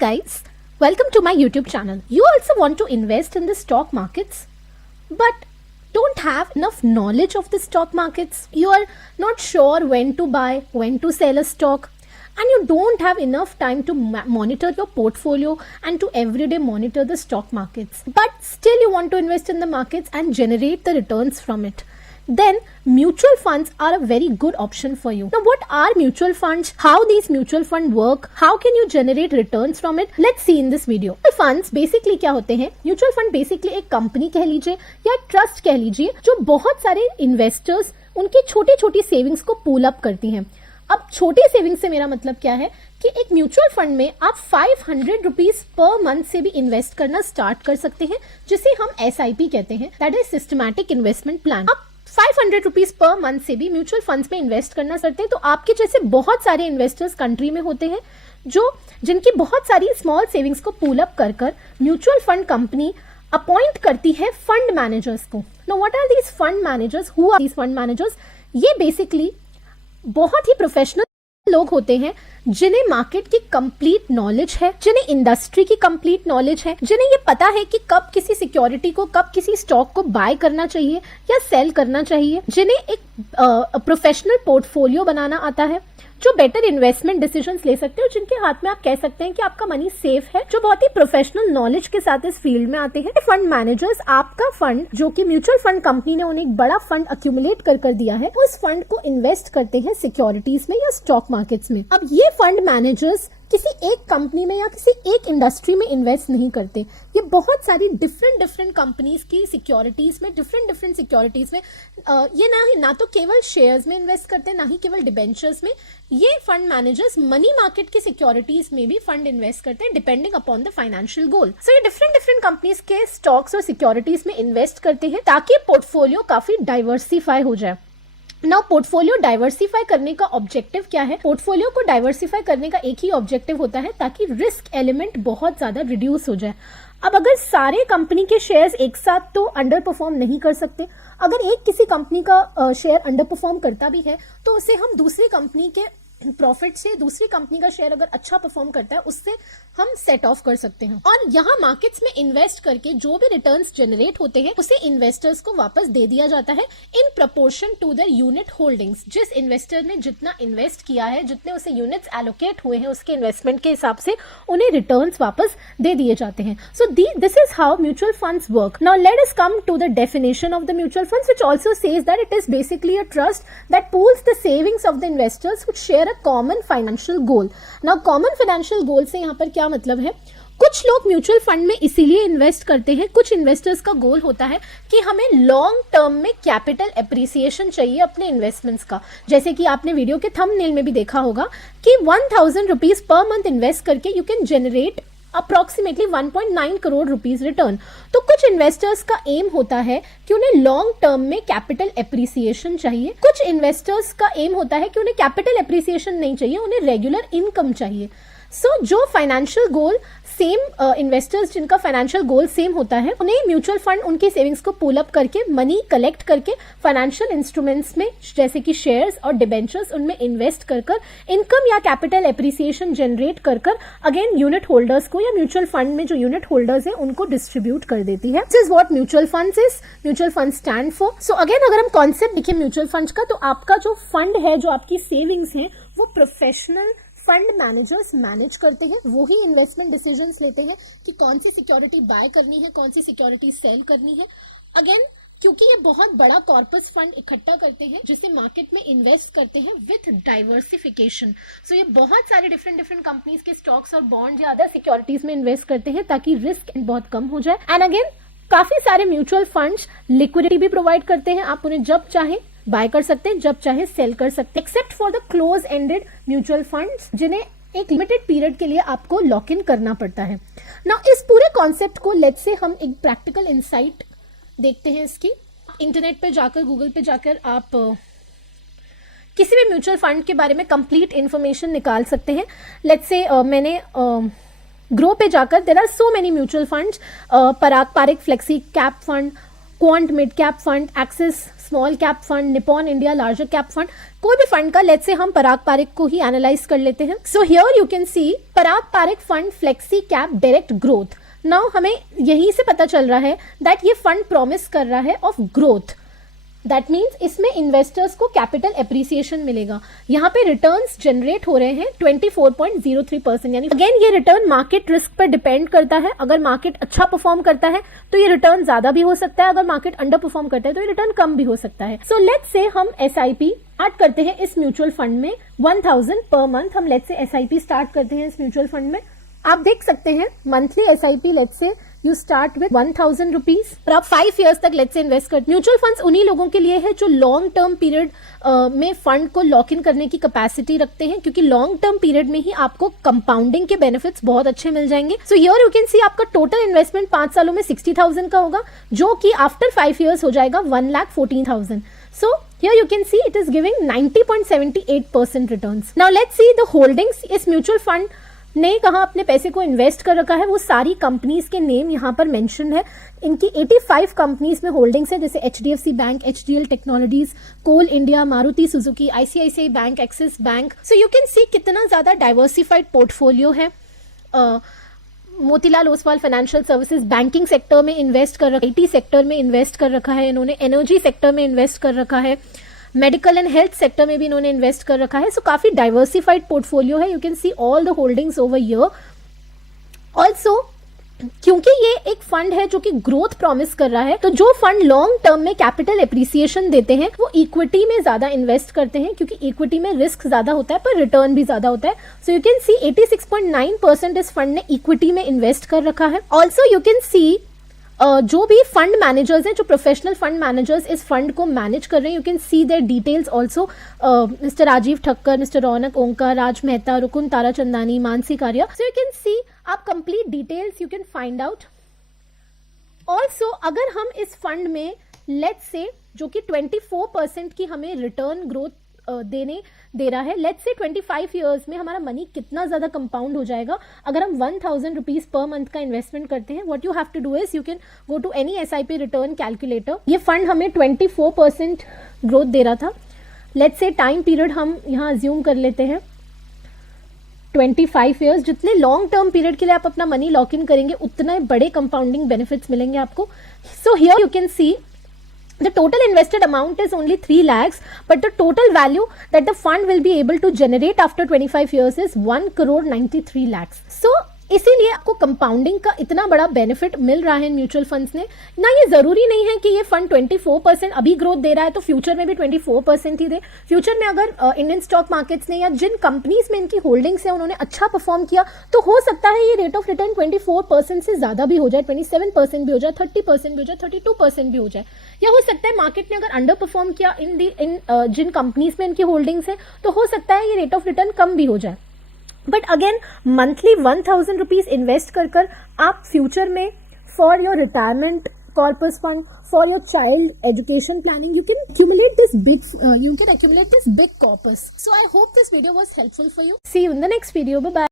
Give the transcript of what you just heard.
Hi guys, welcome to my YouTube channel. You also want to invest in the stock markets but don't have enough knowledge of the stock markets. You are not sure when to buy, when to sell a stock, and you don't have enough time to monitor your portfolio and to everyday monitor the stock markets. But still you want to invest in the markets and generate the returns from it. Then mutual funds are a very good option for you. Now what are mutual funds? How these mutual funds work? How can you generate returns from it? Let's see in this video. Funds basically क्या होते हैं? Mutual fund basically एक company कह लीजिए या trust कह लीजिए जो बहुत सारे इन्वेस्टर्स उनकी छोटी छोटी सेविंग्स को पूल अप करती हैं. अब छोटे सेविंग्स से मेरा मतलब क्या है कि एक म्यूचुअल फंड में आप 500 रुपीज पर मंथ से भी इन्वेस्ट करना स्टार्ट कर सकते हैं, जिसे हम SIP कहते हैं, that is systematic investment plan. आप 500 रुपीज पर मंथ से भी म्यूचुअल फंड्स में इन्वेस्ट करना करते हैं. तो आपके जैसे बहुत सारे इन्वेस्टर्स कंट्री में होते हैं जो जिनकी बहुत सारी स्मॉल सेविंग्स को पूल अप कर कर म्यूचुअल फंड कंपनी अपॉइंट करती है फंड मैनेजर्स को. Now what are these fund managers? Who are these fund managers? ये बेसिकली बहुत ही प्रोफेशनल लोग होते हैं जिन्हें मार्केट की कंप्लीट नॉलेज है, जिन्हें इंडस्ट्री की कंप्लीट नॉलेज है, जिन्हें ये पता है कि कब किसी सिक्योरिटी को, कब किसी स्टॉक को बाय करना चाहिए या सेल करना चाहिए, जिन्हें एक प्रोफेशनल पोर्टफोलियो बनाना आता है, जो बेटर इन्वेस्टमेंट डिसीजंस ले सकते हैं और जिनके हाथ में आप कह सकते हैं कि आपका मनी सेफ है, जो बहुत ही प्रोफेशनल नॉलेज के साथ इस फील्ड में आते हैं. फंड मैनेजर्स आपका फंड जो कि म्यूचुअल फंड कंपनी ने उन्हें एक बड़ा फंड अक्यूमुलेट कर दिया है, उस फंड को इन्वेस्ट करते हैं सिक्योरिटीज में या स्टॉक मार्केट्स में. अब ये फंड मैनेजर्स किसी एक कंपनी में या किसी एक इंडस्ट्री में इन्वेस्ट नहीं करते. ये बहुत सारी डिफरेंट कंपनीज की सिक्योरिटीज में, डिफरेंट सिक्योरिटीज में ये ना तो केवल शेयर्स में इन्वेस्ट करते हैं, ना ही केवल डिबेंचर्स में. ये फंड मैनेजर्स मनी मार्केट की सिक्योरिटीज में भी फंड इन्वेस्ट करते हैं depending upon the financial goal. So ये डिफरेंट कंपनीज के स्टॉक्स और सिक्योरिटीज में इन्वेस्ट करते हैं ताकि पोर्टफोलियो काफी डाइवर्सिफाई हो जाए. नाउ पोर्टफोलियो डाइवर्सिफाई करने का ऑब्जेक्टिव क्या है? पोर्टफोलियो को डाइवर्सिफाई करने का एक ही ऑब्जेक्टिव होता है ताकि रिस्क एलिमेंट बहुत ज्यादा रिड्यूस हो जाए. अब अगर सारे कंपनी के शेयर्स एक साथ तो अंडर परफॉर्म नहीं कर सकते. अगर एक किसी कंपनी का शेयर अंडर परफॉर्म करता भी है तो उसे हम दूसरी कंपनी के प्रॉफिट से, दूसरी कंपनी का शेयर अगर अच्छा परफॉर्म करता है उससे हम सेट ऑफ कर सकते हैं. और यहाँ मार्केट्स में इन्वेस्ट करके जो भी रिटर्न्स जनरेट होते हैं उसे इन्वेस्टर्स को वापस दे दिया जाता है in proportion to their unit holdings. जिस इन्वेस्टर ने जितना इन्वेस्ट किया है, जितने उसे यूनिट्स एलोकेट हुए हैं, उसके इन्वेस्टमेंट के हिसाब से उन्हें रिटर्न्स वापस दे दिए जाते हैं. So this is how mutual funds work. Now let us come to the definition of the mutual funds, which also says that it is basically a trust that pools the savings of the investors which share a common financial goal. Now common financial goal से यहाँ पर क्या मतलब है? कुछ लोग mutual fund में इसीलिए इन्वेस्ट करते हैं, कुछ इन्वेस्टर्स का गोल होता है कि हमें लॉन्ग टर्म में कैपिटल एप्रिसिएशन चाहिए अपने इन्वेस्टमेंट्स का. जैसे कि आपने वीडियो के थंबनेल में भी देखा होगा कि 1000 रुपीज पर मंथ इन्वेस्ट करके you can generate approximately 1.9 crore rupees return. तो कुछ इन्वेस्टर्स का एम होता है कि उन्हें लॉन्ग टर्म में कैपिटल एप्रिसिएशन चाहिए. कुछ इन्वेस्टर्स का एम होता है कि उन्हें कैपिटल एप्रिसिएशन नहीं चाहिए, उन्हें रेगुलर इनकम चाहिए. सो जो फाइनेंशियल गोल सेम इन्वेस्टर्स जिनका फाइनेंशियल गोल सेम होता है, उन्हें म्यूचुअल फंड उनकी सेविंग्स को पुल अप करके मनी कलेक्ट करके फाइनेंशियल इंस्ट्रूमेंट्स में जैसे कि शेयर्स और डिबेंचर्स उनमें इन्वेस्ट कर इनकम या कैपिटल एप्रिसिएशन जनरेट कर अगेन यूनिट होल्डर्स को या म्यूचुअल फंड में जो यूनिट होल्डर्स हैं उनको डिस्ट्रीब्यूट कर देती है. This is what mutual funds is. Mutual fund stand for. So again अगर हम कॉन्सेप्ट देखें म्यूचुअल फंड का, तो आपका जो फंड है, जो आपकी सेविंग्स हैं, वो प्रोफेशनल फंड मैनेजर्स मैनेज करते हैं. वो ही इन्वेस्टमेंट डिसीजंस लेते हैं कि कौन सी सिक्योरिटी बाय करनी है, कौन सी सिक्योरिटी सेल करनी है. अगेन क्योंकि ये बहुत बड़ा कॉर्पस फंड इकट्ठा करते हैं जिसे मार्केट में इन्वेस्ट करते हैं विथ डाइवर्सिफिकेशन. सो ये बहुत सारे डिफरेंट कंपनीज के स्टॉक्स और बॉन्ड या अदर सिक्योरिटीज में इन्वेस्ट करते हैं ताकि रिस्क बहुत कम हो जाए. एंड अगेन काफी सारे म्यूचुअल फंड्स लिक्विडिटी भी प्रोवाइड करते हैं. आप उन्हें जब चाहे बाय कर सकते हैं, जब चाहे सेल कर सकते हैं, except for the close ended mutual funds जिन्हें एक लिमिटेड पीरियड के लिए आपको लॉक इन करना पड़ता है. नाउ इस पूरे कॉन्सेप्ट को लेट्स से हम एक प्रैक्टिकल इंसाइट देखते हैं इसकी. इंटरनेट पे जाकर, गूगल पे जाकर आप किसी भी म्यूचुअल फंड के बारे में कंप्लीट इंफॉर्मेशन निकाल सकते हैं. लेट्स से मैंने ग्रो पे जाकर there are so many mutual funds, Parag Parikh flexi cap fund, Quant mid cap fund, Axis small cap fund, Nippon India larger cap fund, कोई भी फंड का लेट्स से हम पराग पारिक को ही एनालाइज कर लेते हैं. So here you can see Parag Parikh fund flexi cap direct growth. Now हमें यहीं से पता चल रहा है दैट ये फंड प्रॉमिस कर रहा है ऑफ ग्रोथ. दैट मीन्स इसमें इन्वेस्टर्स को कैपिटल एप्रिसिएशन मिलेगा. यहाँ पे रिटर्न्स जनरेट हो रहे हैं 24.03%. यानी अगेन ये रिटर्न मार्केट रिस्क पर डिपेंड करता है. अगर मार्केट अच्छा परफॉर्म करता है तो ये रिटर्न ज्यादा भी हो सकता है, अगर मार्केट अंडर परफॉर्म करता है तो ये रिटर्न कम भी हो सकता है. सो लेट्स से हम SIP स्टार्ट करते हैं इस म्यूचुअल फंड में 1000 पर मंथ. हम लेट्स से SIP स्टार्ट करते हैं इस म्यूचुअल फंड में. आप देख सकते हैं monthly SIP let's say you start with 1000 rupees और आप 5 ईयर्स तक लेट्स से इन्वेस्ट करते. म्यूचुअल फंड्स उन्हीं लोगों के लिए है जो लॉन्ग टर्म पीरियड में फंड को लॉक इन करने की कैपेसिटी रखते हैं, क्योंकि लॉन्ग टर्म पीरियड में ही आपको कंपाउंडिंग के बेनिफिट्स बहुत अच्छे मिल जाएंगे. सो हियर यू कैन सी आपका टोटल इन्वेस्टमेंट 5 सालों में 60,000 का होगा, जो कि आफ्टर 5 ईयर्स हो जाएगा 1,14,000. So here you can see it is giving 90.78% returns. Now let's see the holdings. इस म्यूचुअल फंड ने कहाँ अपने पैसे को इन्वेस्ट कर रखा है, वो सारी कंपनीज के नेम यहाँ पर मेंशन है. इनकी 85 कंपनीज में होल्डिंग्स है, जैसे HDFC bank, HDL technologies, Coal India, Maruti Suzuki, ICICI bank, Axis bank. So you can see कितना ज्यादा डाइवर्सिफाइड पोर्टफोलियो है. Motilal Oswal financial services banking sector में इन्वेस्ट कर रखा है, IT सेक्टर में इन्वेस्ट कर रखा है इन्होंने, एनर्जी सेक्टर में इन्वेस्ट कर रखा है, मेडिकल एंड हेल्थ सेक्टर में भी इन्होंने इन्वेस्ट कर रखा है. सो काफी डाइवर्सिफाइड पोर्टफोलियो है. You can see all the holdings over here. Also क्योंकि ये एक फंड है जो कि ग्रोथ प्रॉमिस कर रहा है, तो जो फंड लॉन्ग टर्म में कैपिटल एप्रिसिएशन देते हैं वो इक्विटी में ज्यादा इन्वेस्ट करते हैं, क्योंकि इक्विटी में रिस्क ज्यादा होता है पर रिटर्न भी ज्यादा होता है. सो यू कैन सी 86.9% इस फंड ने इक्विटी में इन्वेस्ट कर रखा है. ऑल्सो यू कैन सी जो भी फंड मैनेजर्स हैं, जो प्रोफेशनल फंड मैनेजर्स इस फंड को मैनेज कर रहे हैं, you can see there details also. Mister Rajeev Thakkar, mister Raunak Onkar, Raj Mehta, Rukun Tarachandani, Mansi Kariya. So you can see आप complete details you can find out. Also अगर हम इस फंड में लेट्स से जो कि 24% की हमें रिटर्न ग्रोथ दे रहा है, लेट्स से 25 ईयर्स में हमारा मनी कितना ज्यादा कंपाउंड हो जाएगा अगर हम 1000 रुपीज पर मंथ का इन्वेस्टमेंट करते हैं. What you have to do is you can go to any SIP return calculator. ये फंड हमें 24% ग्रोथ दे रहा था. लेट्स से टाइम पीरियड हम यहाँ अज्यूम कर लेते हैं 25 ईयर्स. जितने लॉन्ग टर्म पीरियड के लिए आप अपना मनी लॉक इन करेंगे उतने बड़े कंपाउंडिंग बेनिफिट्स मिलेंगे आपको. सो here you can C the total invested amount is only 3 lakhs, but the total value that the fund will be able to generate after 25 years is 1 crore 93 lakhs. So इसीलिए आपको compounding का इतना बड़ा benefit मिल रहा है mutual funds ने. ना ये जरूरी नहीं है कि ये फंड 24% अभी ग्रोथ दे रहा है तो फ्यूचर में भी 24% ही दे. फ्यूचर में अगर इंडियन स्टॉक मार्केट्स ने या जिन कंपनीज में इनकी होल्डिंग्स है उन्होंने अच्छा परफॉर्म किया तो हो सकता है ये रेट ऑफ रिटर्न 24% से ज्यादा भी हो जाए, 27% भी हो जाए, 30% भी हो जाए, 32% भी हो जाए. या हो सकता है मार्केट ने अगर अंडर परफॉर्म किया इन जिन कंपनीज में इनकी होल्डिंग्स है तो हो सकता है ये रेट ऑफ रिटर्न कम भी हो जाए. But again monthly 1000 rupees invest कर आप फ्यूचर में for your retirement corpus fund, for your child education planning, you can accumulate this big corpus. So I hope this video was helpful for you. See you in the next video. Bye bye.